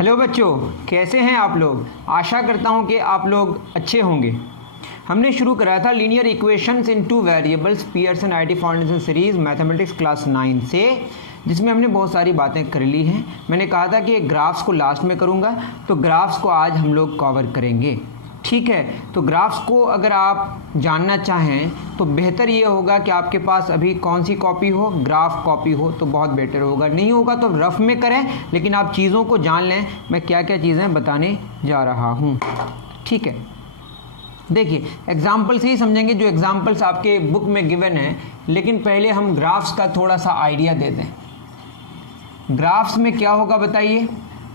Hello बच्चों, कैसे हैं आप लोग। आशा करता हूं कि आप लोग अच्छे होंगे। हमने शुरू करा था लीनियर इक्वेशंस इन two variables Pearson ID foundation series mathematics class 9 से, जिसमें हमने बहुत सारी बातें कर ली हैं। मैंने कहा था कि ग्राफ्स को लास्ट में करूंगा, तो ग्राफ्स को आज हम लोग कवर करेंगे। ठीक है, तो ग्राफ्स को अगर आप जानना चाहें तो बेहतर ये होगा कि आपके पास अभी कौन सी कॉपी हो, ग्राफ कॉपी हो तो बहुत बेटर होगा। नहीं होगा तो रफ में करें, लेकिन आप चीज़ों को जान लें मैं क्या क्या चीज़ें बताने जा रहा हूँ। ठीक है, देखिए एग्जाम्पल से ही समझेंगे, जो एग्जाम्पल्स आपके बुक में गिवन हैं। लेकिन पहले हम ग्राफ्स का थोड़ा सा आइडिया दे दें। ग्राफ्स में क्या होगा बताइए।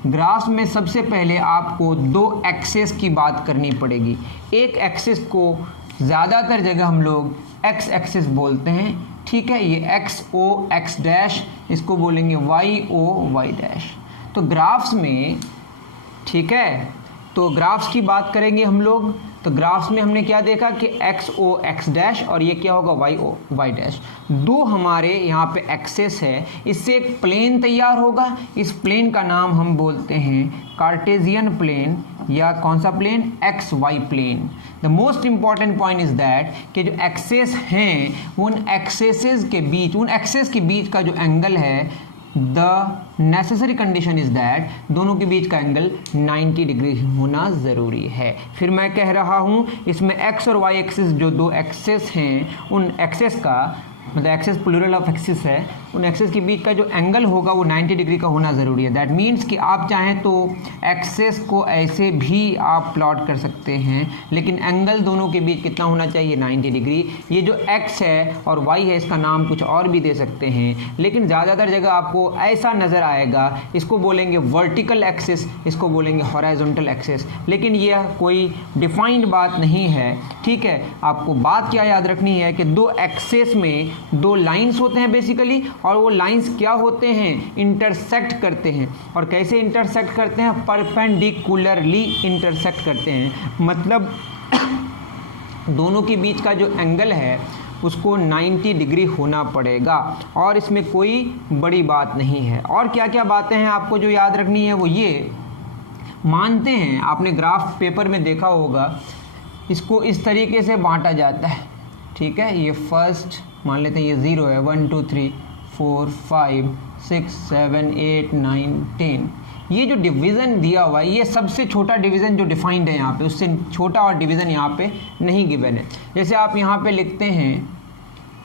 ग्राफ्स में सबसे पहले आपको दो एक्सेस की बात करनी पड़ेगी। एक एक्सेस को ज़्यादातर जगह हम लोग एक्स एक्सेस बोलते हैं। ठीक है, ये एक्स ओ एक्स डैश, इसको बोलेंगे वाई ओ वाई डैश। तो ग्राफ्स में, ठीक है, तो ग्राफ्स की बात करेंगे हम लोग। तो ग्राफ्स में हमने क्या देखा कि एक्स ओ एक्स डैश और ये क्या होगा वाई ओ वाई डैश। दो हमारे यहाँ पे एक्सेस है, इससे एक प्लेन तैयार होगा। इस प्लेन का नाम हम बोलते हैं कार्टेशियन प्लेन, या कौन सा plane, X Y plane. The most important point is that कि जो एक्सेस हैं उन एक्सेसेस के बीच, उन एक्सेस के बीच का जो एंगल है, the necessary condition is that दोनों के बीच का एंगल 90 डिग्री होना ज़रूरी है। फिर मैं कह रहा हूँ इसमें एक्स और वाई एक्सिस, जो दो एक्सेस हैं, उन एक्सेस का मतलब एक्सेस प्लूरल ऑफ एक्सिस है, उन एक्सेस के बीच का जो एंगल होगा वो 90 डिग्री का होना ज़रूरी है। दैट मीन्स कि आप चाहें तो एक्सेस को ऐसे भी आप प्लॉट कर सकते हैं, लेकिन एंगल दोनों के बीच कितना होना चाहिए, 90 डिग्री। ये जो एक्स है और वाई है, इसका नाम कुछ और भी दे सकते हैं, लेकिन ज़्यादातर जगह आपको ऐसा नज़र आएगा। इसको बोलेंगे वर्टिकल एक्सिस, इसको बोलेंगे हॉरिजॉन्टल एक्सिस, लेकिन यह कोई डिफाइंड बात नहीं है। ठीक है, आपको बात क्या याद रखनी है कि दो एक्सेस में दो लाइंस होते हैं बेसिकली, और वो लाइंस क्या होते हैं, इंटरसेक्ट करते हैं। और कैसे इंटरसेक्ट करते हैं, परपेंडिकुलरली इंटरसेक्ट करते हैं। मतलब दोनों के बीच का जो एंगल है उसको 90 डिग्री होना पड़ेगा, और इसमें कोई बड़ी बात नहीं है। और क्या क्या बातें हैं आपको जो याद रखनी है, वो ये मानते हैं, आपने ग्राफ पेपर में देखा होगा, इसको इस तरीके से बांटा जाता है। ठीक है, ये फर्स्ट मान लेते हैं, ये 0 है, 1 2 3 4 5 6 7 8 9 10। ये जो डिवीज़न दिया हुआ है, ये सबसे छोटा डिवीज़न जो डिफाइंड है यहाँ पे, उससे छोटा और डिवीज़न यहाँ पे नहीं गिवन है। जैसे आप यहाँ पे लिखते हैं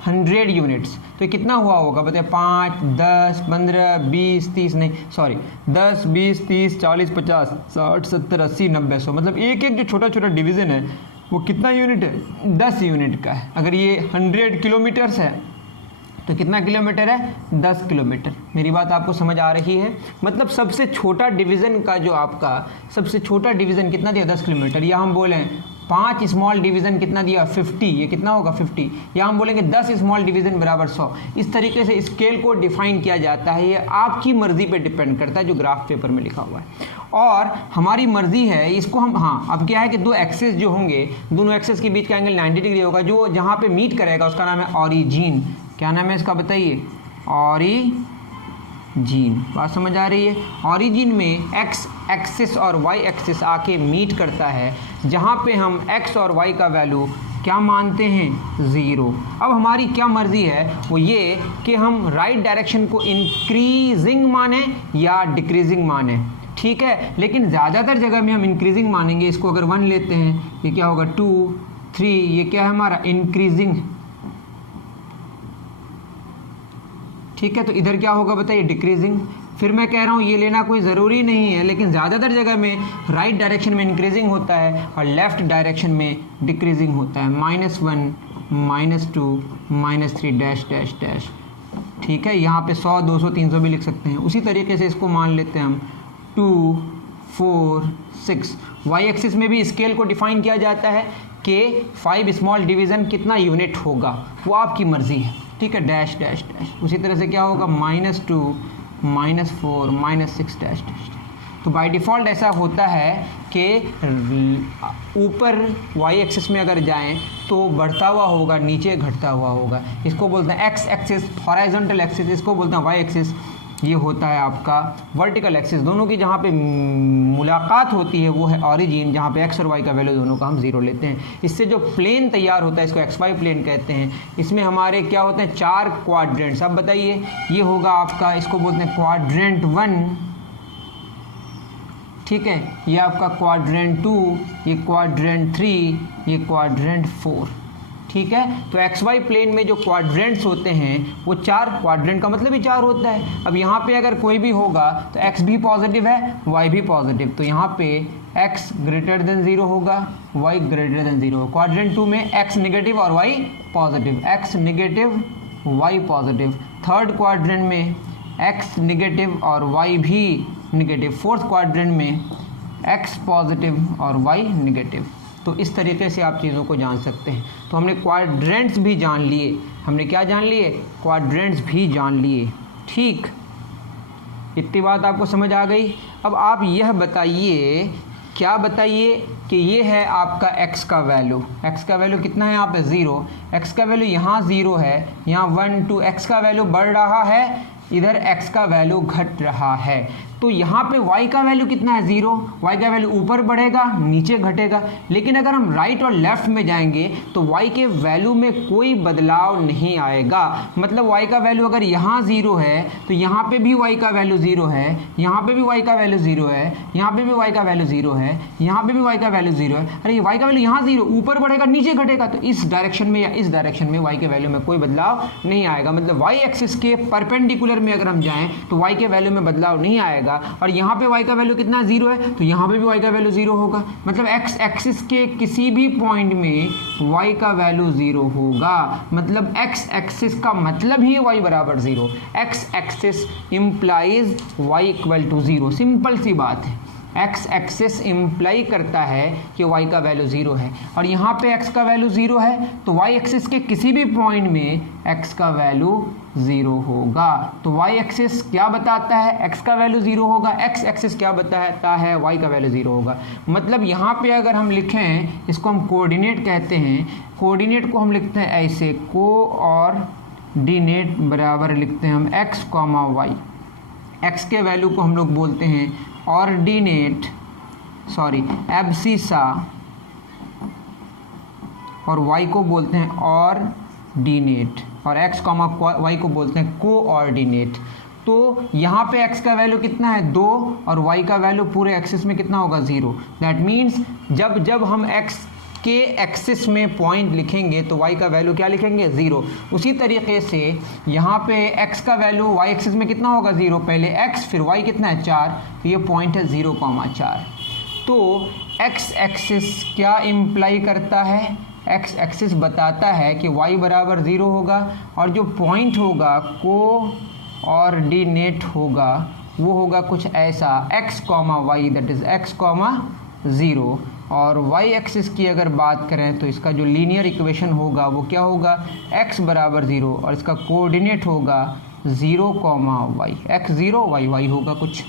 100 यूनिट्स, तो कितना हुआ होगा बताइए, 5 10 15 20 30, नहीं सॉरी 10 20 30 40 50 60 70 80 90 100, मतलब एक एक जो छोटा छोटा डिवीज़न है वो कितना यूनिट है, 10 यूनिट का है। अगर ये 100 किलोमीटर्स है तो कितना किलोमीटर है, 10 किलोमीटर। मेरी बात आपको समझ आ रही है। मतलब सबसे छोटा डिवीज़न का जो आपका सबसे छोटा डिवीज़न कितना दिया, 10 किलोमीटर। या हम बोलें 5 स्मॉल डिवीज़न कितना दिया, 50, ये कितना होगा 50। या हम बोलेंगे 10 स्मॉल डिवीज़न बराबर 100। इस तरीके से स्केल को डिफाइन किया जाता है। ये आपकी मर्ज़ी पे डिपेंड करता है जो ग्राफ पेपर में लिखा हुआ है, और हमारी मर्ज़ी है इसको हम, हाँ अब क्या है कि दो एक्सेस जो होंगे, दोनों एक्सेस के बीच का एंगल 90 डिग्री होगा। जो जहाँ पे मीट करेगा उसका नाम है ऑरिजिन। क्या नाम है इसका बताइए, ऑरिजिन। बात समझ आ रही है। ऑरिजिन में एक्स एक्सिस और वाई एक्सिस आके मीट करता है, जहाँ पे हम एक्स और वाई का वैल्यू क्या मानते हैं, 0। अब हमारी क्या मर्ज़ी है, वो ये कि हम राइट डायरेक्शन को इंक्रीजिंग माने या डिक्रीजिंग माने। ठीक है, लेकिन ज़्यादातर जगह में हम इंक्रीजिंग मानेंगे। इसको अगर 1 लेते हैं, ये क्या होगा 2 3, ये क्या है हमारा इंक्रीजिंग। ठीक है, तो इधर क्या होगा बताइए, डिक्रीजिंग। फिर मैं कह रहा हूँ ये लेना कोई ज़रूरी नहीं है, लेकिन ज़्यादातर जगह में राइट डायरेक्शन में इंक्रीजिंग होता है और लेफ़्ट डायरेक्शन में डिक्रीजिंग होता है। -1 -2 -3 डैश डैश डैश। ठीक है, यहाँ पे 100 200 300 भी लिख सकते हैं। उसी तरीके से इसको मान लेते हैं हम 2 4 6। वाई एक्सिस में भी स्केल को डिफाइन किया जाता है कि 5 स्मॉल डिवीज़न कितना यूनिट होगा, वो आपकी मर्ज़ी है। ठीक है, डैश डैश डैश। उसी तरह से क्या होगा, -2 -4 -6 डैश डैश। तो बाय डिफ़ॉल्ट ऐसा होता है कि ऊपर वाई एक्सिस में अगर जाएं तो बढ़ता हुआ होगा, नीचे घटता हुआ होगा। इसको बोलते हैं एक्स एक्सिस हॉरिजॉन्टल एक्सिस, इसको बोलते हैं वाई एक्सिस ये होता है आपका वर्टिकल एक्सिस, दोनों की जहाँ पे मुलाकात होती है वो है ऑरिजिन, जहाँ पे एक्स और वाई का वैल्यू दोनों का हम जीरो लेते हैं। इससे जो प्लेन तैयार होता है इसको एक्स वाई प्लेन कहते हैं। इसमें हमारे क्या होते हैं, 4 क्वाड्रेंट्स। अब बताइए, ये होगा आपका, इसको बोलते हैं क्वाड्रेंट 1, ठीक है, ये आपका क्वाड्रेंट 2, ये क्वाड्रेंट 3, ये क्वाड्रेंट 4, ठीक है। तो एक्स वाई प्लेन में जो क्वाड्रेंट्स होते हैं वो 4, क्वाड्रेंट का मतलब ही 4 होता है। अब यहाँ पे अगर कोई भी होगा तो एक्स भी पॉजिटिव है, वाई भी पॉजिटिव, तो यहाँ पे एक्स ग्रेटर देन 0 होगा, वाई ग्रेटर देन 0। क्वाड्रेंट 2 में एक्स नेगेटिव और Y positive, X negative Y positive. Third quadrant में एक्स नेगेटिव और वाई भी नेगेटिव। फोर्थ क्वाड्रेंट में एक्स पॉजिटिव और वाई नेगेटिव। तो इस तरीके से आप चीज़ों को जान सकते हैं। तो हमने क्वाड्रेंट्स भी जान लिए, हमने क्या जान लिए, क्वाड्रेंट्स भी जान लिए, ठीक। इतनी बात आपको समझ आ गई। अब आप यह बताइए, क्या बताइए कि ये है आपका x का वैल्यू। x का वैल्यू कितना है यहाँ पे 0, x का वैल्यू यहाँ 0 है, यहाँ 1 2, x का वैल्यू बढ़ रहा है, इधर x का वैल्यू घट रहा है। तो यहाँ पे y का वैल्यू कितना है 0, y का वैल्यू ऊपर बढ़ेगा नीचे घटेगा। लेकिन अगर हम राइट और लेफ्ट में जाएंगे तो y के वैल्यू में कोई बदलाव नहीं आएगा। मतलब y का वैल्यू अगर यहाँ 0 है तो यहाँ पे भी y का वैल्यू 0 है, यहाँ पे भी y का वैल्यू 0 है, यहाँ पे भी y का वैल्यू 0 है, यहाँ पे भी y का वैल्यू 0 है। अरे y का वैल्यू यहाँ 0, ऊपर बढ़ेगा नीचे घटेगा, तो इस डायरेक्शन में या इस डायरेक्शन में y के वैल्यू में कोई बदलाव नहीं आएगा। मतलब y एक्सिस के परपेंडिकुलर में अगर हम जाएं तो y के वैल्यू में बदलाव नहीं आएगा। और यहाँ पे y का वैल्यू कितना 0 है, तो यहाँ पे भी y का वैल्यू 0 होगा। मतलब x एक्सिस के किसी भी पॉइंट में y का वैल्यू 0 होगा। मतलब x एक्सिस का मतलब ही y बराबर 0, x axis implies y equal to 0। Simple सी बात है, x एक्सिस इम्प्लाई करता है कि y का वैल्यू 0 है, और यहाँ पे x का वैल्यू 0 है तो y एक्सिस के किसी भी पॉइंट में x का वैल्यू 0 होगा। तो y एक्सिस क्या बताता है, x का वैल्यू 0 होगा, x एक्सिस क्या बताता है, y का वैल्यू 0 होगा। मतलब यहाँ पे अगर हम लिखें, इसको हम कोऑर्डिनेट कहते हैं, कोऑर्डिनेट को हम लिखते हैं ऐसे, कोऑर्डिनेट बराबर लिखते हैं हम x, y। x के वैल्यू को हम लोग बोलते हैं ऑर्डिनेट, एब्सिसा, और y को बोलते हैं ऑर्डिनेट, और x, y को बोलते हैं कोऑर्डिनेट। तो यहाँ पे x का वैल्यू कितना है 2 और y का वैल्यू पूरे एक्सिस में कितना होगा 0। दैट मीन्स जब हम x के एक्सिस में पॉइंट लिखेंगे तो y का वैल्यू क्या लिखेंगे 0। उसी तरीके से यहाँ पे x का वैल्यू y एक्सिस में कितना होगा 0, पहले x फिर y कितना है 4, तो ये पॉइंट है 0,4। तो x एक्सिस क्या इम्प्लाई करता है, x एक्सिस बताता है कि y बराबर 0 होगा, और जो पॉइंट होगा कोऑर्डिनेट होगा वो होगा कुछ ऐसा x, y, that is x, 0। और y एक्सिस की अगर बात करें तो इसका जो लीनियर इक्वेशन होगा वो क्या होगा, x बराबर 0, और इसका कोऑर्डिनेट होगा 0, y, x 0 y होगा कुछ।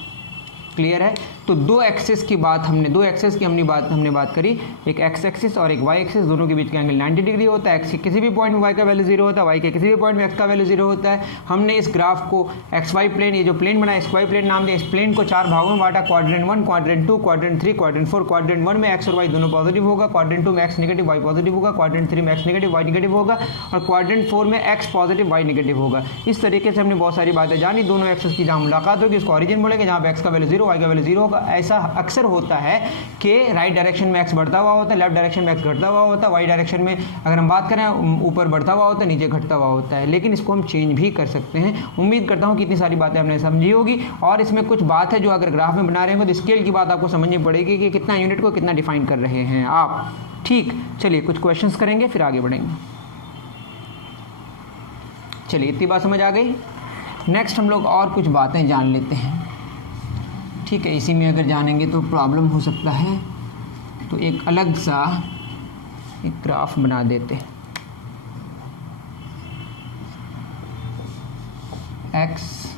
क्लियर है। तो दो एक्सेस की बात हमने, दो एक्सेस की हमने बात करी, एक एक्स एक्सिस और एक वाई एक्सिस, दोनों के बीच का एंगल 90 डिग्री होता है। एक्स के किसी भी पॉइंट में वाई का वैल्यू 0 होता है, वाई के किसी भी पॉइंट में एक्स का वैल्यू 0 होता है। हमने इस ग्राफ को एक्स वाई प्लेन, ये जो प्लेन बना है एक्स वाई प्लेन नाम दिया, इस प्लेन को 4 भागों में बांटा, quadrant 1, quadrant 2, quadrant 3, quadrant 4। Quadrant 1 में एक्स और वाई दोनों पॉजिटिव होगा, क्वाड्रेंट 2 में एक्स नेगेटिव वाई पॉजिटिव होगा, क्वाड्रेंट 3 में एक्स नेगेटिव वाई नेगेटिव होगा, और क्वाड्रेंट 4 में एक्स पॉजिटिव वाई नेगेटिव होगा। इस तरीके से हमने बहुत सारी बातें जानी। दोनों एक्सेस की जहाँ मुलाकात होगी उसको ऑरिजिन बोलेंगे, जहाँ पे एक्स का वैल्यू 0 वाई का वैल्यू 0 होगा। ऐसा अक्सर होता है कि राइट डायरेक्शन में एक्स बढ़ता हुआ होता है, लेफ्ट डायरेक्शन में एक्स घटता हुआ होता है, वाई डायरेक्शन में अगर हम बात करें ऊपर बढ़ता हुआ होता है, नीचे घटता हुआ होता है। लेकिन इसको हम चेंज भी कर सकते हैं। उम्मीद करता हूँ कि इतनी सारी बातें हमने समझी होगी। और इसमें कुछ बात है जो अगर ग्राफ में बना रहे हैं तो स्केल की बात आपको समझनी पड़ेगी कि कितना यूनिट को कितना डिफाइन कर रहे हैं आप। ठीक, चलिए कुछ क्वेश्चंस करेंगे फिर आगे बढ़ेंगे। चलिए इतनी बात समझ आ गई। नेक्स्ट हम लोग और कुछ बातें जान लेते हैं। ठीक है, इसी में अगर जानेंगे तो प्रॉब्लम हो सकता है, तो एक अलग सा एक ग्राफ बना देते हैं। X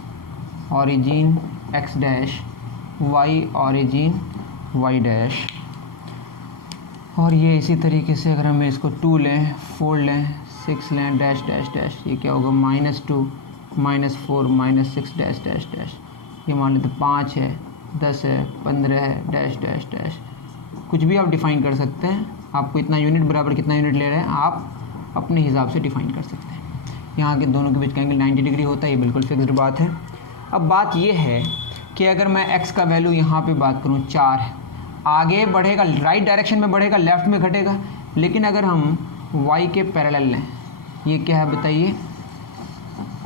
origin X dash, Y origin Y dash, और ये इसी तरीके से अगर हम इसको 2 लें, 4 लें, 6 लें, डैश डैश डैश, ये क्या होगा -2 -4 -6 डैश डैश डैश, ये मान लेते 5 है, 10 है, 15 है, डैश डैश डैश, कुछ भी आप डिफ़ाइन कर सकते हैं। आपको इतना यूनिट बराबर कितना यूनिट ले रहे हैं आप अपने हिसाब से डिफ़ाइन कर सकते हैं। यहाँ के दोनों के बीच का एंगल 90 डिग्री होता है, ये बिल्कुल फिक्स्ड बात है। अब बात ये है कि अगर मैं x का वैल्यू यहाँ पे बात करूँ 4 है, आगे बढ़ेगा, राइट डायरेक्शन में बढ़ेगा, लेफ़्ट में घटेगा। लेकिन अगर हम y के पैरेलल लें, ये क्या है बताइए,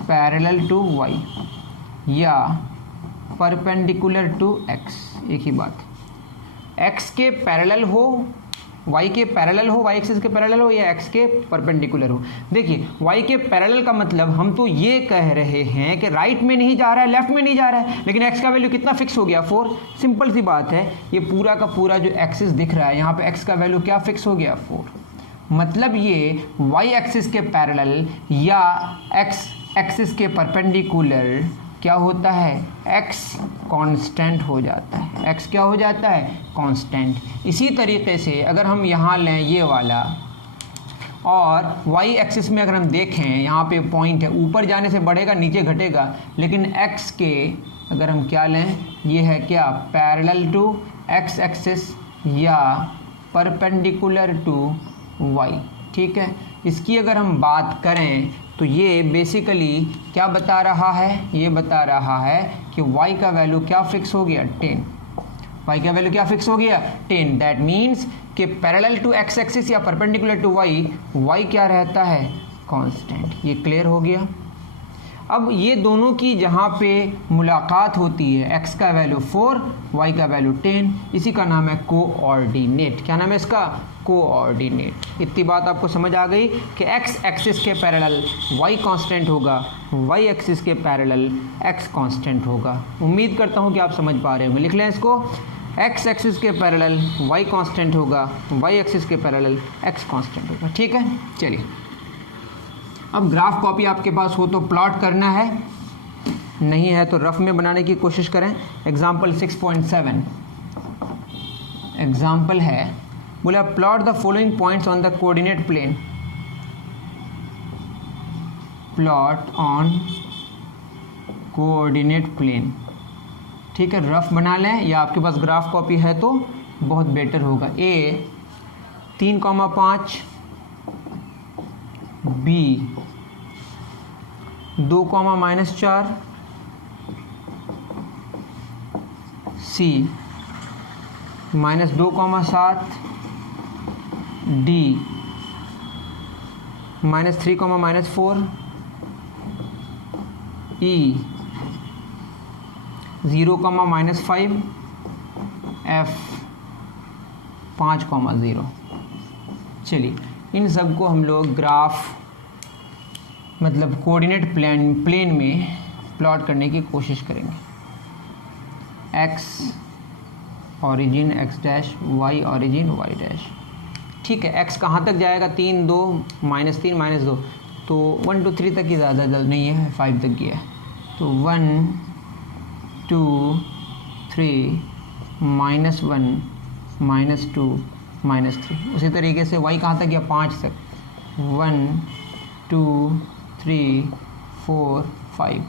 पैरेलल टू y या परपेंडिकुलर टू x, एक ही बात। x के पैरेलल हो, y के पैरेलल हो, y एक्सिस के पैरेलल हो या x के परपेंडिकुलर हो। देखिए y के पैरेलल का मतलब हम तो ये कह रहे हैं कि राइट में नहीं जा रहा है, लेफ्ट में नहीं जा रहा है, लेकिन x का वैल्यू कितना फिक्स हो गया 4। सिंपल सी बात है, ये पूरा का पूरा जो एक्सिस दिख रहा है यहाँ पे x का वैल्यू क्या फिक्स हो गया 4। मतलब ये y एक्सिस के पैरेलल या x एक्सिस के परपेंडिकुलर क्या होता है, x कांस्टेंट हो जाता है। x क्या हो जाता है, कांस्टेंट। इसी तरीके से अगर हम यहाँ लें ये वाला, और y एक्सिस में अगर हम देखें यहाँ पे पॉइंट है, ऊपर जाने से बढ़ेगा नीचे घटेगा, लेकिन x के अगर हम क्या लें, ये है क्या, पैरेलल टू x एक्सिस या परपेंडिकुलर टू y। ठीक है, इसकी अगर हम बात करें तो ये बेसिकली क्या बता रहा है, ये बता रहा है कि y का वैल्यू क्या फिक्स हो गया 10। y का वैल्यू क्या फिक्स हो गया 10। दैट मीन्स कि पैरेलल टू x एक्सिस या परपेंडिकुलर टू y क्या रहता है, कांस्टेंट। ये क्लियर हो गया। अब ये दोनों की जहाँ पे मुलाकात होती है, x का वैल्यू 4, y का वैल्यू 10, इसी का नाम है कोऑर्डिनेट। क्या नाम है इसका, कोऑर्डिनेट। इतनी बात आपको समझ आ गई कि x एक्सिस के पैरेलल y कांस्टेंट होगा, y एक्सिस के पैरेलल x कांस्टेंट होगा। उम्मीद करता हूँ कि आप समझ पा रहे होंगे। लिख लें इसको, x एक्सिस के पैरेलल y कांस्टेंट होगा, y एक्सिस के पैरेलल x कांस्टेंट होगा। ठीक है, चलिए अब ग्राफ कॉपी आपके पास हो तो प्लॉट करना है, नहीं है तो रफ में बनाने की कोशिश करें। एग्जाम्पल 6.7 एग्जाम्पल है, बोला plot the following points on the coordinate plane. Plot on coordinate plane. ठीक है, रफ बना लें या आपके पास ग्राफ कॉपी है तो बहुत बेटर होगा। ए 3,5, बी 2,-4, सी -2,7, डी -3,-4, ई 0,-5, एफ 5,0। चलिए इन सब को हम लोग ग्राफ मतलब कोऑर्डिनेट प्लेन में प्लॉट करने की कोशिश करेंगे। x origin x dash, y origin y dash. ठीक है, x कहाँ तक जाएगा, 3, 2, -3, -2, तो 1, 2, 3 तक ही, ज़्यादा जल्द नहीं है, 5 तक गया है। तो 1, 2, 3, -1, -2, -3। उसी तरीके से y कहाँ तक गया, 5 तक, 1, 2, 3, 4, 5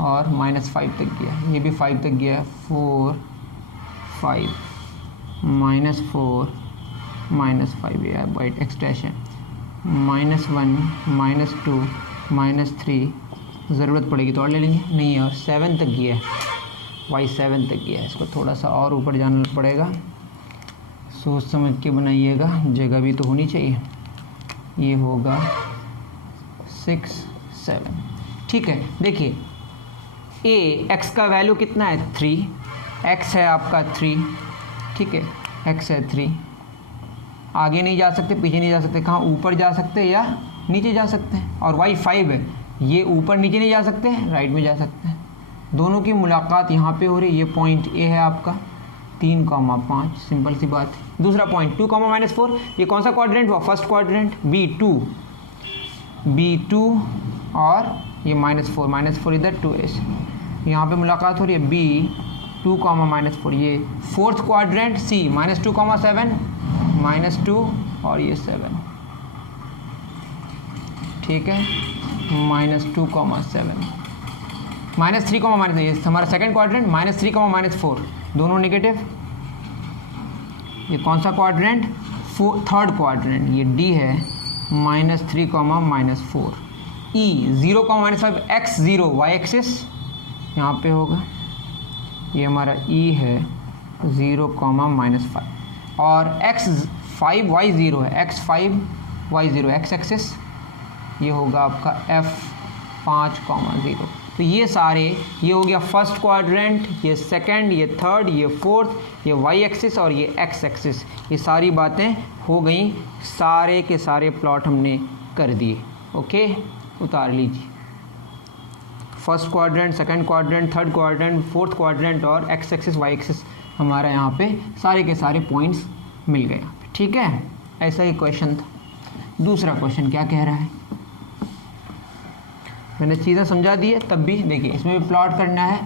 और -5 तक गया। ये भी 5 तक गया, 4, 5, -4, -5 ये वाइट एक्स डैश है, -1, -2, -3। ज़रूरत पड़ेगी तो और ले लेंगे, नहीं है। और 7 तक गया है, y 7 तक गया है। इसको थोड़ा सा और ऊपर जाना पड़ेगा, सोच समझ के बनाइएगा, जगह भी तो होनी चाहिए। ये होगा 6, 7। ठीक है, देखिए a x का वैल्यू कितना है 3, x है आपका 3। ठीक है, x है 3। आगे नहीं जा सकते, पीछे नहीं जा सकते, कहाँ ऊपर जा सकते या नीचे जा सकते हैं। और y 5 है, ये ऊपर नीचे नहीं जा सकते, राइट में जा सकते हैं। दोनों की मुलाकात यहाँ पे हो रही है। ये पॉइंट a है आपका 3,5, सिंपल सी बात है। दूसरा पॉइंट 2,-4, ये कौन सा क्वाड्रेंट हुआ, फर्स्ट क्वाड्रेंट B2 और ये -4 इधर 2s, यहाँ पे मुलाकात हो रही है। B2,-4, ये फोर्थ क्वाड्रेंट C -2,7, -2 और ये 7। ठीक है, -2,7, -3, ये हमारा सेकंड क्वाड्रेंट, -3, -4 दोनों नेगेटिव। ये कौन सा क्वाड्रेंट? थर्ड क्वाड्रेंट, ये डी है, -3, -4। ई 0, -5, x0 y एक्सिस यहाँ पे होगा, ये हमारा ई है 0, -5 और x5 y0 है, x5 y0 x एक्सिस, ये होगा आपका f5, 0। तो ये सारे, ये हो गया फर्स्ट क्वाड्रेंट, ये सेकंड, ये थर्ड, ये फोर्थ, ये वाई एक्सिस और ये एक्स एक्सिस, ये सारी बातें हो गई। सारे के सारे प्लॉट हमने कर दिए। ओके, उतार लीजिए। First quadrant, second quadrant, third quadrant, fourth quadrant और एक्स एक्सिस वाई एक्सिस हमारा यहाँ पे सारे के सारे पॉइंट्स मिल गए। ठीक है, ऐसा ही क्वेश्चन था। दूसरा क्वेश्चन क्या कह रहा है, मैंने चीज़ें समझा दी है, तब भी देखिए इसमें भी प्लॉट करना है।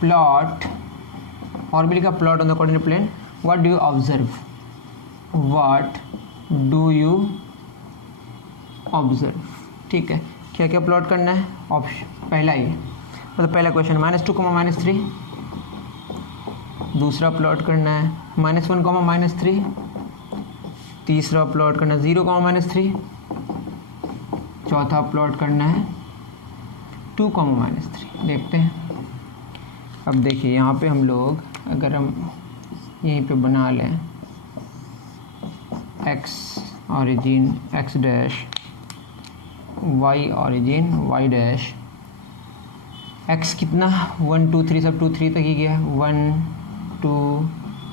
प्लॉट और भी लिखा, plot on the coordinate plane. What do you observe, what do you observe. ठीक है, क्या क्या प्लॉट करना है? ऑप्शन पहला ही, मतलब पहला क्वेश्चन -2, -3। दूसरा प्लॉट करना है -1, -3। तीसरा प्लॉट करना है 0, -3। चौथा प्लॉट करना है 2, -3। देखते हैं। अब देखिए यहाँ पे हम लोग, अगर हम यहीं पे बना लें x origin x dash, y origin y dash, x कितना 1 2 3, सब 2 3 तक ही गया, 1 2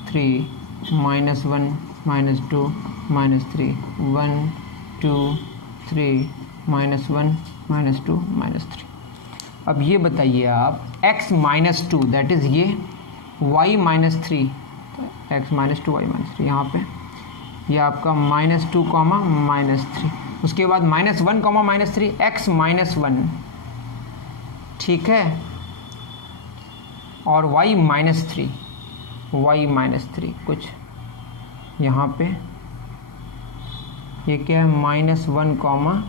3, -1 -2 -3, 1 2 3, -1 -2 -3। अब ये बताइए आप, x -2 दैट इज़ ये, y -3, x -2 y -3 यहाँ पे, ये आपका -2, -3। उसके बाद -1, -3 x -1, ठीक है, और y -3 कुछ यहाँ पे, ये क्या है -1,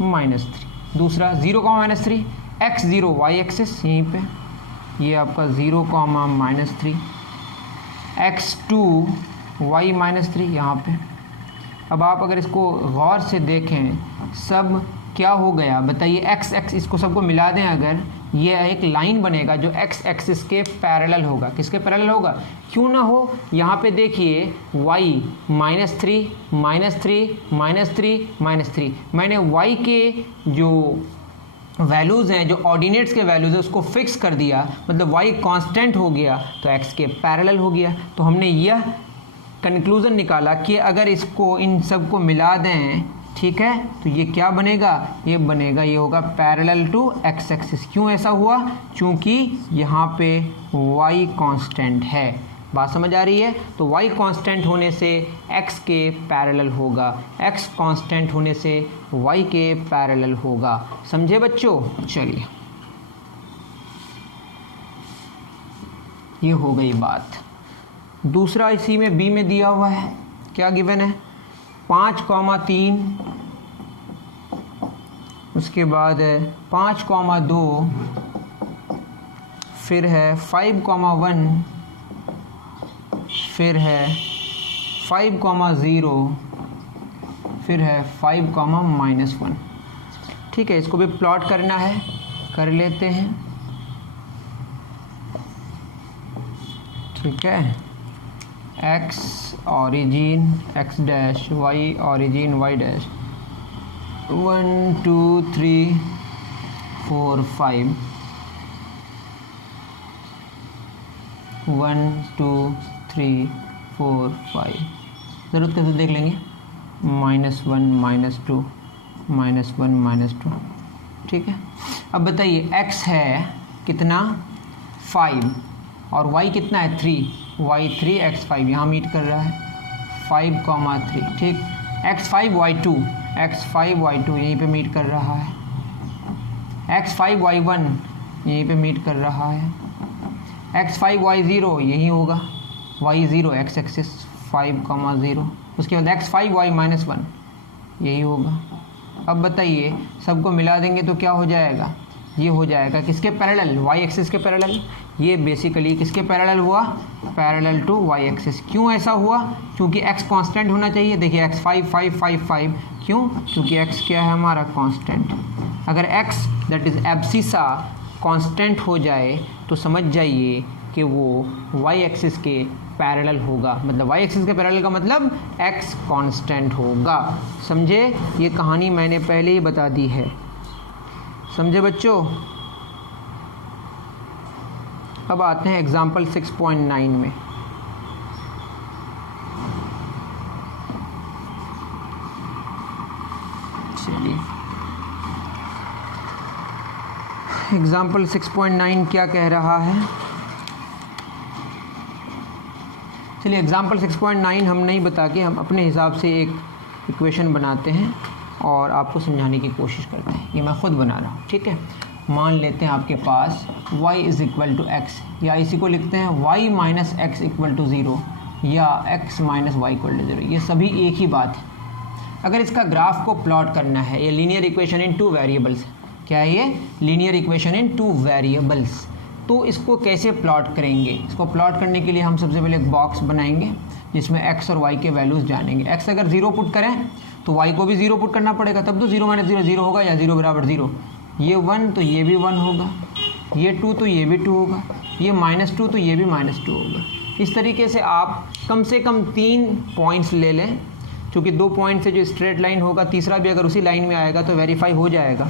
-3। दूसरा 0, -3 x0 y एक्सिस यहीं पे, ये आपका 0, -3, x2 y -3 यहाँ पे। अब आप अगर इसको गौर से देखें, सब क्या हो गया बताइए, x इसको सबको मिला दें अगर, ये एक लाइन बनेगा जो x एक्सिस के पैरेलल होगा। किसके पैरेलल होगा? क्यों ना हो, यहाँ पे देखिए y -3 -3 -3 मैंने y के जो वैल्यूज़ हैं, जो ऑर्डिनेट्स के वैल्यूज़ हैं, उसको फिक्स कर दिया, मतलब y कांस्टेंट हो गया तो x के पैरेलल हो गया। तो हमने यह कंक्लूज़न निकाला कि अगर इसको इन सब को मिला दें, ठीक है, तो ये क्या बनेगा? ये बनेगा, ये होगा पैरेलल टू x एक्सिस। क्यों ऐसा हुआ? क्योंकि यहाँ पे y कांस्टेंट है। बात समझ आ रही है? तो y कांस्टेंट होने से x के पैरेलल होगा, x कांस्टेंट होने से y के पैरेलल होगा। समझे बच्चों? चलिए, ये हो गई बात। दूसरा इसी में b में दिया हुआ है, क्या गिवन है? 5, 3, उसके बाद है 5, 2, फिर है 5, 1, फिर है 5, 0, फिर है 5, -1। ठीक है, इसको भी प्लॉट करना है, कर लेते हैं। ठीक है, x origin x dash, y origin y dash, 1 2 3 4 5, 1 2 3 4 5, ज़रूरत कैसे देख लेंगे, -1 -2 -1 -2। ठीक है, अब बताइए x है कितना 5 और y कितना है 3, y 3 x 5 यहाँ मीट कर रहा है 5, 3। ठीक, x 5 y 2, x 5 y 2 यहीं पे मीट कर रहा है, x 5 y 1 यहीं पे मीट कर रहा है, x 5 y 0 यही होगा, y 0 x एक्सिस 5, 0। उसके बाद x 5 y -1 यही होगा, अब बताइए सबको मिला देंगे तो क्या हो जाएगा, ये हो जाएगा किसके पैरेलल, वाई एक्सिस के पैरेलल। ये बेसिकली किसके पैरेलल हुआ, पैरेलल टू वाई एक्सिस। क्यों ऐसा हुआ, क्योंकि एक्स कांस्टेंट होना चाहिए। देखिए एक्स 5 5 5 5, क्यों, क्योंकि एक्स क्या है हमारा कांस्टेंट। अगर x that is abscissa constant हो जाए तो समझ जाइए कि वो वाई एक्सिस के पैरेलल होगा। मतलब वाई एक्सिस के पैरेलल का मतलब एक्स कांस्टेंट होगा। समझे, ये कहानी मैंने पहले ही बता दी है। समझे बच्चों। अब आते हैं एग्जाम्पल 6.9 में। चलिए एग्जाम्पल 6.9 क्या कह रहा है। चलिए एग्जाम्पल 6.9 हम नहीं बता के हम अपने हिसाब से एक इक्वेशन बनाते हैं और आपको समझाने की कोशिश करते हैं। ये मैं ख़ुद बना रहा हूँ, ठीक है। मान लेते हैं आपके पास y is equal to X, या इसी को लिखते हैं y minus X equal to 0 या x minus Y equal to 0। ये सभी एक ही बात है। अगर इसका ग्राफ को प्लॉट करना है, ये linear equation in two variables, क्या है ये, linear equation in two variables. तो इसको कैसे प्लॉट करेंगे, इसको प्लॉट करने के लिए हम सबसे पहले एक बॉक्स बनाएंगे जिसमें x और y के वैल्यूज़ जानेंगे। x अगर 0 पुट करें तो y को भी 0 पुट करना पड़ेगा, तब तो 0 माइनस 0 0 होगा, या 0 बराबर 0। ये 1 तो ये भी 1 होगा, ये 2 तो ये भी 2 होगा, ये -2 तो ये भी -2 होगा। इस तरीके से आप कम से कम 3 पॉइंट्स ले लें, क्योंकि 2 पॉइंट से जो स्ट्रेट लाइन होगा, तीसरा भी अगर उसी लाइन में आएगा तो वेरीफाई हो जाएगा,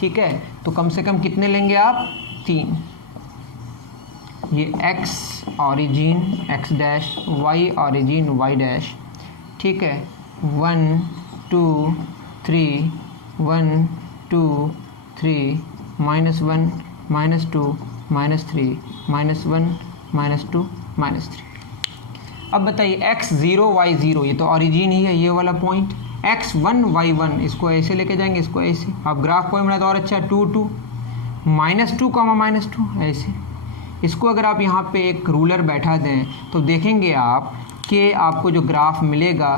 ठीक है। तो कम से कम कितने लेंगे आप, 3। ये x origin x dash, y origin y dash, ठीक है। 1 2 3 1 2 3 -1 -2 -3 -1 -2 -3। अब बताइए x 0 y 0, ये तो ऑरिजिन ही है, ये वाला पॉइंट। x 1 y 1, इसको ऐसे लेके जाएंगे, इसको ऐसे। आप ग्राफ को बनाए तो और अच्छा, 2 2 -2 -2 ऐसे। इसको अगर आप यहाँ पे एक रूलर बैठा दें तो देखेंगे आप कि आपको जो ग्राफ मिलेगा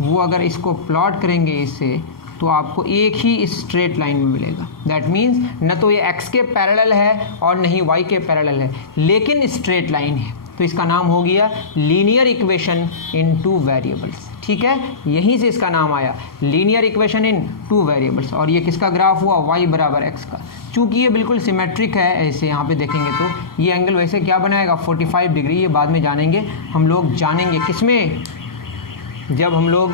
वो अगर इसको प्लॉट करेंगे इससे, तो आपको एक ही स्ट्रेट लाइन में मिलेगा। दैट मीन्स न तो ये x के पैरेलल है और न ही y के पैरेलल है, लेकिन स्ट्रेट लाइन है। तो इसका नाम हो गया linear equation in two variables, ठीक है। यहीं से इसका नाम आया, linear equation in two variables. और ये किसका ग्राफ हुआ, y बराबर x का। चूँकि ये बिल्कुल सिमेट्रिक है, ऐसे यहाँ पे देखेंगे तो ये एंगल वैसे क्या बनाएगा, 45 डिग्री। ये बाद में जानेंगे हम लोग, जानेंगे किसमें, जब हम लोग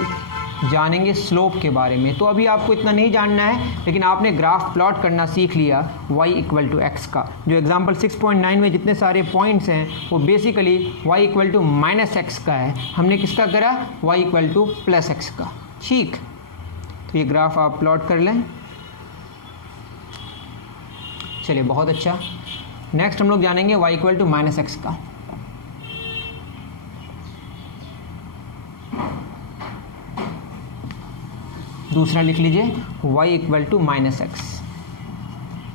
जानेंगे स्लोप के बारे में। तो अभी आपको इतना नहीं जानना है, लेकिन आपने ग्राफ प्लॉट करना सीख लिया y इक्वल टू एक्स का। जो एग्जांपल 6.9 में जितने सारे पॉइंट्स हैं वो basically y equal to minus X का है। हमने किसका करा, y equal to plus X का, ठीक। तो ये ग्राफ आप प्लॉट कर लें। चलिए बहुत अच्छा। नेक्स्ट हम लोग जानेंगे y equal to minus X का। दूसरा लिख लीजिए y equal to minus X,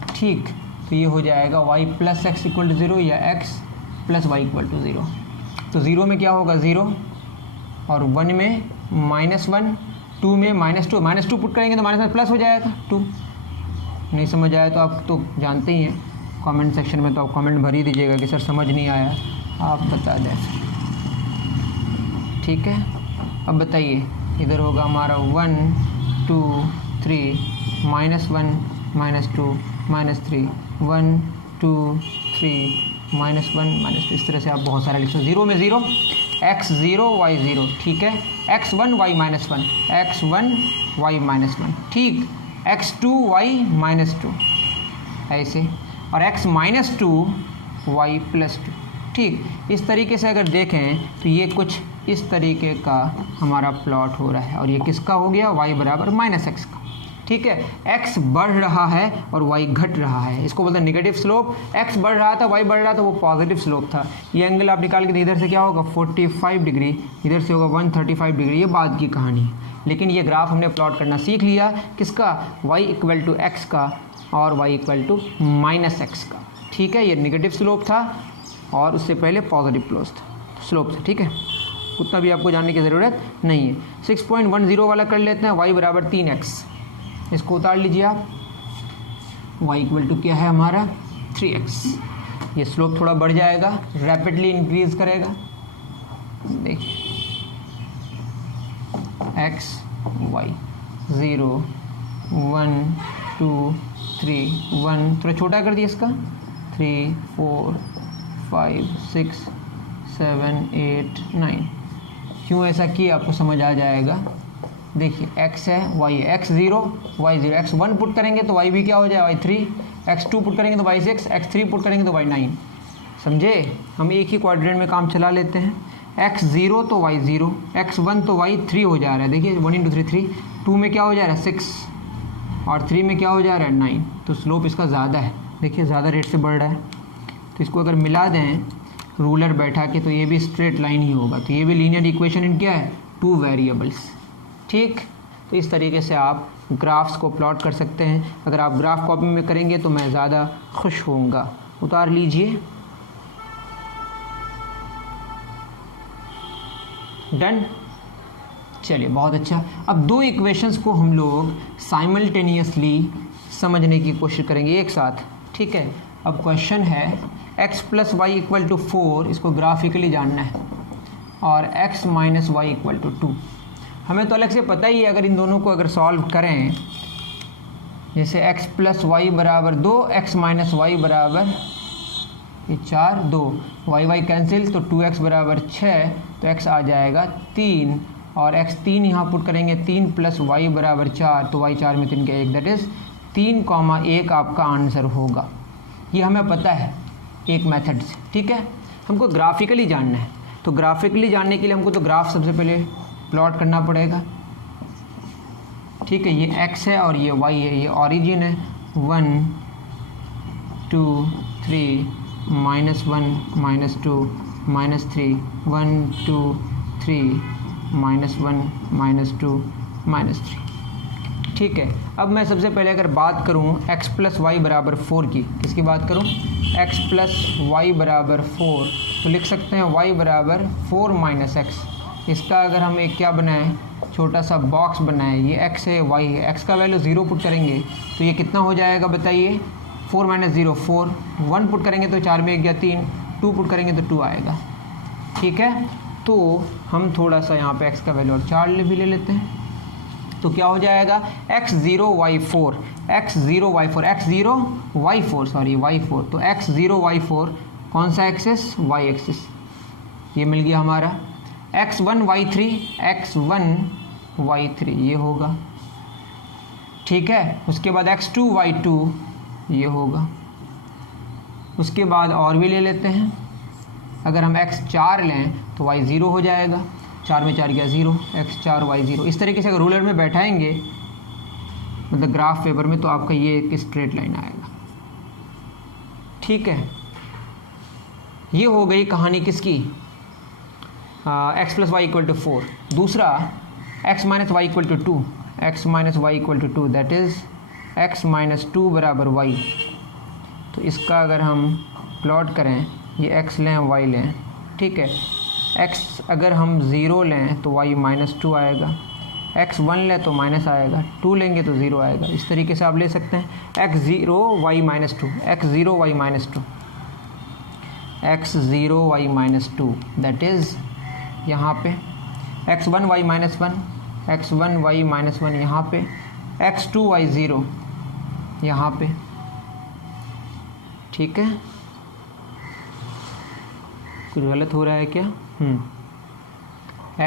ठीक। तो ये हो जाएगा y plus X equal to 0 या x plus Y equal to 0। तो 0 में क्या होगा, 0, और 1 में -1, 2 में -2 पुट करेंगे तो माइनस प्लस हो जाएगा 2। नहीं समझ आया तो आप तो जानते ही हैं, कमेंट सेक्शन में तो आप कमेंट भर ही दीजिएगा कि सर समझ नहीं आया, आप बता दें, ठीक है। अब बताइए, इधर होगा हमारा 1 2 3 -1 -2 -3 1 2 3 -1 -2। इस तरह से आप बहुत सारे लिख सकते। 0 में 0, x 0 y 0, ठीक है। x 1 y -1, x 1 y -1, ठीक। x 2 y -2 ऐसे, और x -2 y + 2, ठीक। इस तरीके से अगर देखें तो ये कुछ इस तरीके का हमारा प्लॉट हो रहा है, और ये किसका हो गया, y बराबर -x का, ठीक है। x बढ़ रहा है और y घट रहा है, इसको बोलते हैं नेगेटिव स्लोप। x बढ़ रहा था, y बढ़ रहा था, वो पॉजिटिव स्लोप था। ये एंगल आप निकाल के, इधर से क्या होगा 45 डिग्री, इधर से होगा 135 डिग्री। ये बाद की कहानी है, लेकिन ये ग्राफ हमने प्लॉट करना सीख लिया, किसका, y इक्वल टू x का और y इक्वल टू -x का, ठीक है। ये नेगेटिव स्लोप था और उससे पहले पॉजिटिव स्लोप था, ठीक है। उतना भी आपको जानने की ज़रूरत नहीं है। 6.10 वाला कर लेते हैं, y बराबर 3x, इसको उतार लीजिए आप, y इक्वल टू क्या है हमारा 3x। ये स्लोप थोड़ा बढ़ जाएगा, रैपिडली इंक्रीज करेगा। देखिए x y 0 1 2 3 1, थोड़ा छोटा कर दिया इसका, 3 4 5 6 7 8 9। क्यों ऐसा किया आपको समझ आ जाएगा। देखिए x है y है, x 0 y 0, x 1 पुट करेंगे तो y भी क्या हो जाए y 3, x 2 पुट करेंगे तो y 6, x 3 पुट करेंगे तो y 9। समझे, हम एक ही क्वाड्रेंट में काम चला लेते हैं। x 0 तो y 0, x 1 तो y 3 हो जा रहा है। देखिए 1 × 3 3, 2 में क्या हो जा रहा है 6 और 3 में क्या हो जा रहा है 9। तो स्लोप इसका ज़्यादा है, देखिए ज़्यादा रेट से बढ़ रहा है। तो इसको अगर मिला दें रूलर बैठा के तो ये भी स्ट्रेट लाइन ही होगा। तो ये भी लीनियर इक्वेशन इन क्या है, 2 वेरिएबल्स। ठीक, तो इस तरीके से आप ग्राफ्स को प्लॉट कर सकते हैं। अगर आप ग्राफ कॉपी में करेंगे तो मैं ज़्यादा खुश होऊंगा। उतार लीजिए, डन। चलिए बहुत अच्छा। अब दो इक्वेशंस को हम लोग साइमल्टेनियसली समझने की कोशिश करेंगे एक साथ। ठीक है, अब क्वेश्चन है x + y = 4, इसको ग्राफिकली जानना है, और x - y = 2। हमें तो अलग से पता ही है, अगर इन दोनों को अगर सॉल्व करें, जैसे x + y = 2, x - y = 4 2, y cancel तो 2x = 6, तो x आ जाएगा 3, और x 3 यहाँ पुट करेंगे, 3 + y = 4, तो y 4 में 3 का 1, दैट इज़ 3,1 आपका आंसर होगा। ये हमें पता है एक मेथड से। ठीक है, हमको ग्राफिकली जानना है, तो ग्राफिकली जानने के लिए हमको तो ग्राफ सबसे पहले प्लॉट करना पड़ेगा। ठीक है, ये x है और ये y है, ये ऑरिजिन है, 1 2 3 -1 -2 -3 1 2 3 -1 -2 -3। ठीक है, अब मैं सबसे पहले अगर बात करूं x + y = 4 की, किसकी बात करूं, x + y = 4, तो लिख सकते हैं y = 4 - x। इसका अगर हम एक क्या बनाएं, छोटा सा बॉक्स बनाएं, ये x है y है, x का वैल्यू 0 पुट करेंगे तो ये कितना हो जाएगा बताइए, 4 - 0 4, 1 पुट करेंगे तो 4 में 1 गया 3, 2 पुट करेंगे तो 2 आएगा। ठीक है, तो हम थोड़ा सा यहाँ पे x का वैल्यू और 4 भी ले लेते हैं, तो क्या हो जाएगा x0 y4 x0 y4 x0 y4 sorry y4, तो x0 y4 कौन सा एक्सिस, y एक्सिस, ये मिल गया हमारा। x1 y3 ये होगा। ठीक है, उसके बाद x2 y2 ये होगा। उसके बाद और भी ले लेते हैं, अगर हम x4 लें तो y 0 हो जाएगा, 4 में 4 गया 0, x4 y 0। इस तरीके से अगर रूलर में बैठाएंगे, मतलब ग्राफ पेपर में, तो आपका ये एक स्ट्रेट लाइन आएगा। ठीक है, ये हो गई कहानी किसकी, x + y = 4। दूसरा x - y = 2, x - y = 2, that is x - 2 = y। तो इसका अगर हम प्लॉट करें, ये x लें y लें, ठीक है, x अगर हम 0 लें तो y -2 आएगा, x 1 लें तो माइनस आएगा, 2 लेंगे तो 0 आएगा। इस तरीके से आप ले सकते हैं x0 y -2 x0 y -2 x0 y -2, that is यहाँ पे x1 y -1 x1 y -1 यहाँ पे, x2 y 0 यहाँ पे। ठीक है, कुछ गलत हो रहा है क्या,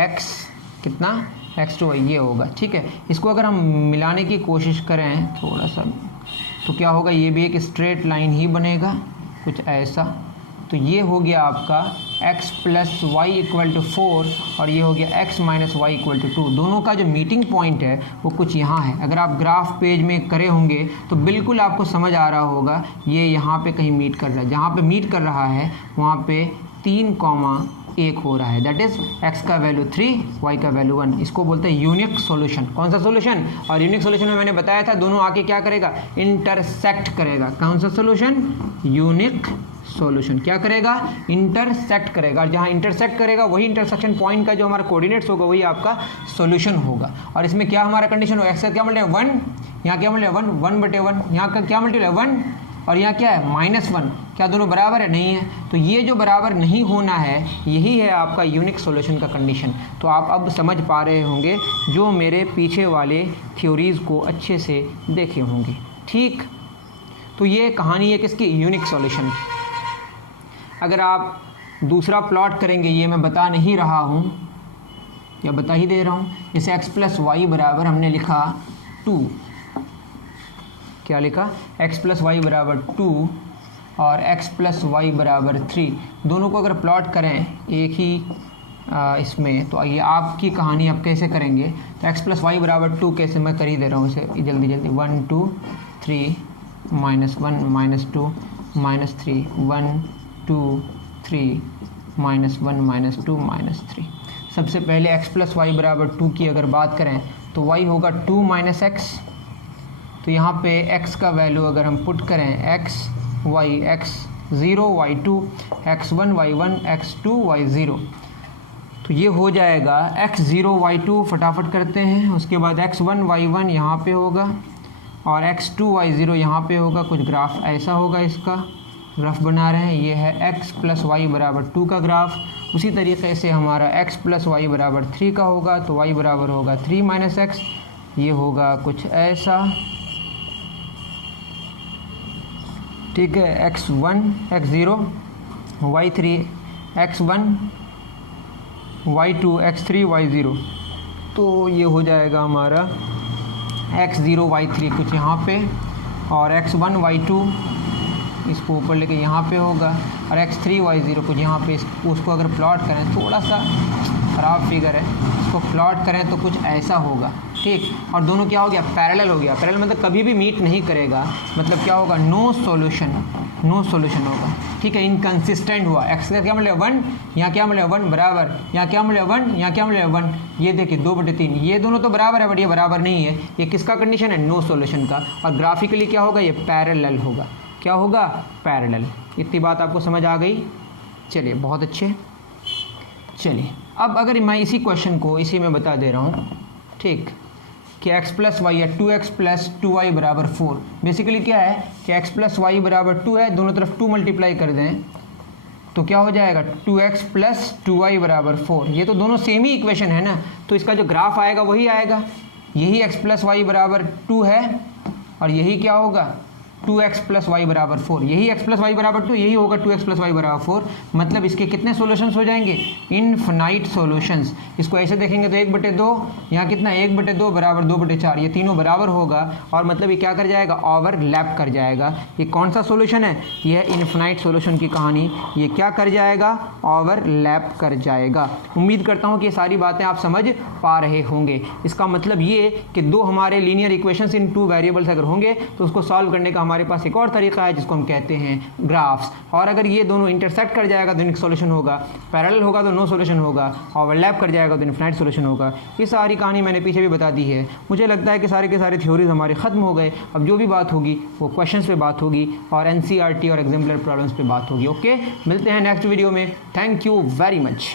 x कितना x2 y ये होगा। ठीक है, इसको अगर हम मिलाने की कोशिश करें थोड़ा सा, तो क्या होगा, ये भी एक स्ट्रेट लाइन ही बनेगा कुछ ऐसा। तो ये हो गया आपका x + y = 4, और ये हो गया x - y = 2। दोनों का जो मीटिंग पॉइंट है वो कुछ यहाँ है। अगर आप ग्राफ पेज में करे होंगे तो बिल्कुल आपको समझ आ रहा होगा, ये यहाँ पे कहीं मीट कर रहा है। जहाँ पे मीट कर रहा है वहाँ पे 3,1 हो रहा है, दैट इज x का वैल्यू 3, y का वैल्यू 1। इसको बोलते हैं यूनिक सॉल्यूशन। कौन सा सॉल्यूशन? और यूनिक सॉल्यूशन में मैंने बताया था दोनों आके क्या करेगा, इंटरसेक्ट करेगा। कौन सा सॉल्यूशन? Unique solution. क्या करेगा? इंटरसेक्ट करेगा, और जहाँ इंटरसेक्ट करेगा वही इंटरसेक्शन पॉइंट का जो हमारा कोऑर्डिनेट्स होगा वही आपका सॉल्यूशन होगा। और इसमें क्या हमारा कंडीशन होगा, x का क्या मल्टीप्लाई 1, यहाँ क्या मल्टीप्लाई 1, 1/1, यहाँ का क्या मल्टीप्लाई 1, और यहाँ क्या है -1। क्या दोनों बराबर है? नहीं है। तो ये जो बराबर नहीं होना है यही है आपका यूनिक सॉल्यूशन का कंडीशन। तो आप अब समझ पा रहे होंगे जो मेरे पीछे वाले थ्योरीज़ को अच्छे से देखे होंगे। ठीक, तो ये कहानी है किसकी? यूनिक सॉल्यूशन की। अगर आप दूसरा प्लॉट करेंगे, ये मैं बता नहीं रहा हूँ या बता ही दे रहा हूँ, जैसे x + y बराबर हमने लिखा 2, क्या लिखा? x + y बराबर 2 और x + y बराबर 3, दोनों को अगर प्लॉट करें एक ही इसमें, तो ये आपकी कहानी आप कैसे करेंगे? तो x + y बराबर 2 कैसे, मैं कर ही दे रहा हूँ इसे जल्दी जल्दी। 1 2 3 -1 -2 -3 1 2 3 -1 -2 -3। सबसे पहले x + y बराबर 2 की अगर बात करें तो y होगा 2 - x। तो यहाँ पे x का वैल्यू अगर हम पुट करें x y x0 y2 x1 y1 x2 y0, तो ये हो जाएगा x0 y2, फटाफट करते हैं। उसके बाद x1 y1 यहाँ पे होगा और x2 y0 यहाँ पे होगा। कुछ ग्राफ ऐसा होगा, इसका ग्राफ बना रहे हैं। ये है x + y बराबर 2 का ग्राफ। उसी तरीके से हमारा x + y बराबर 3 का होगा, तो y बराबर होगा 3 - x। ये होगा कुछ ऐसा, ठीक है। x1 x0 y3 x1 y2 x3 y0, तो ये हो जाएगा हमारा x0 y3 कुछ यहाँ पे, और x1 y2 इसको ऊपर लेके यहाँ पे होगा, और x3 y0 कुछ यहाँ पे। उसको अगर प्लॉट करें, थोड़ा सा ख़राब फिगर है, इसको प्लॉट करें तो कुछ ऐसा होगा, ठीक। और दोनों क्या हो गया? पैरेलल हो गया। पैरेलल मतलब कभी भी मीट नहीं करेगा, मतलब क्या होगा? नो सॉल्यूशन होगा, ठीक है। इनकंसिस्टेंट हुआ। x का क्या मतलब 1, यहाँ क्या मतलब 1 बराबर, यहाँ क्या मतलब 1, यहाँ क्या मतलब 1। ये देखिए 2/3, ये दोनों तो बराबर है बट ये बराबर नहीं है। ये किसका कंडीशन है? नो सॉल्यूशन का। और ग्राफिकली क्या होगा? ये पैरेलल होगा। क्या होगा? पैरेलल। इतनी बात आपको समझ आ गई? चलिए, बहुत अच्छे। चलिए, अब अगर मैं इसी क्वेश्चन को इसी में बता दे रहा हूँ, ठीक, कि x + y या 2x + 2y बराबर 4। बेसिकली क्या है कि x + y बराबर 2 है, दोनों तरफ 2 मल्टीप्लाई कर दें तो क्या हो जाएगा? 2x + 2y बराबर 4। ये तो दोनों सेम ही इक्वेशन है ना, तो इसका जो ग्राफ आएगा वही आएगा। यही x + y बराबर 2 है और यही क्या होगा? 2x + y बराबर 4। यही x + y बराबर 2, यही होगा 2x + y बराबर 4। मतलब इसके कितने सॉल्यूशंस हो जाएंगे? Infinite solutions. इसको ऐसे देखेंगे तो 1/2, यहाँ कितना 1/2 बराबर 2/4, ये तीनों बराबर होगा। और मतलब ये क्या कर जाएगा? ओवरलैप कर जाएगा। ये कौन सा सॉल्यूशन है? ये है इनफिनाइट सॉल्यूशन की कहानी। ये क्या कर जाएगा? ओवरलैप कर जाएगा। उम्मीद करता हूँ कि ये सारी बातें आप समझ पा रहे होंगे। इसका मतलब ये कि दो हमारे लीनियर इक्वेशंस इन 2 वेरिएबल्स अगर होंगे तो उसको सॉल्व करने का हमारे पास एक और तरीका है जिसको हम कहते हैं ग्राफ्स। और अगर ये दोनों इंटरसेक्ट कर जाएगा तो यूनिक सॉल्यूशन होगा, पैरेलल होगा तो नो सॉल्यूशन होगा, ओवरलैप कर जाएगा तो इनफिनाइट सॉल्यूशन होगा। ये सारी कहानी मैंने पीछे भी बता दी है। मुझे लगता है कि सारे के सारे थ्योरीज हमारे ख़त्म हो गए। अब जो भी बात होगी वो क्वेश्चंस पे बात होगी और NCERT और एग्जाम्पलर प्रॉब्लम्स पे बात होगी। ओके, मिलते हैं नेक्स्ट वीडियो में। Thank you very much.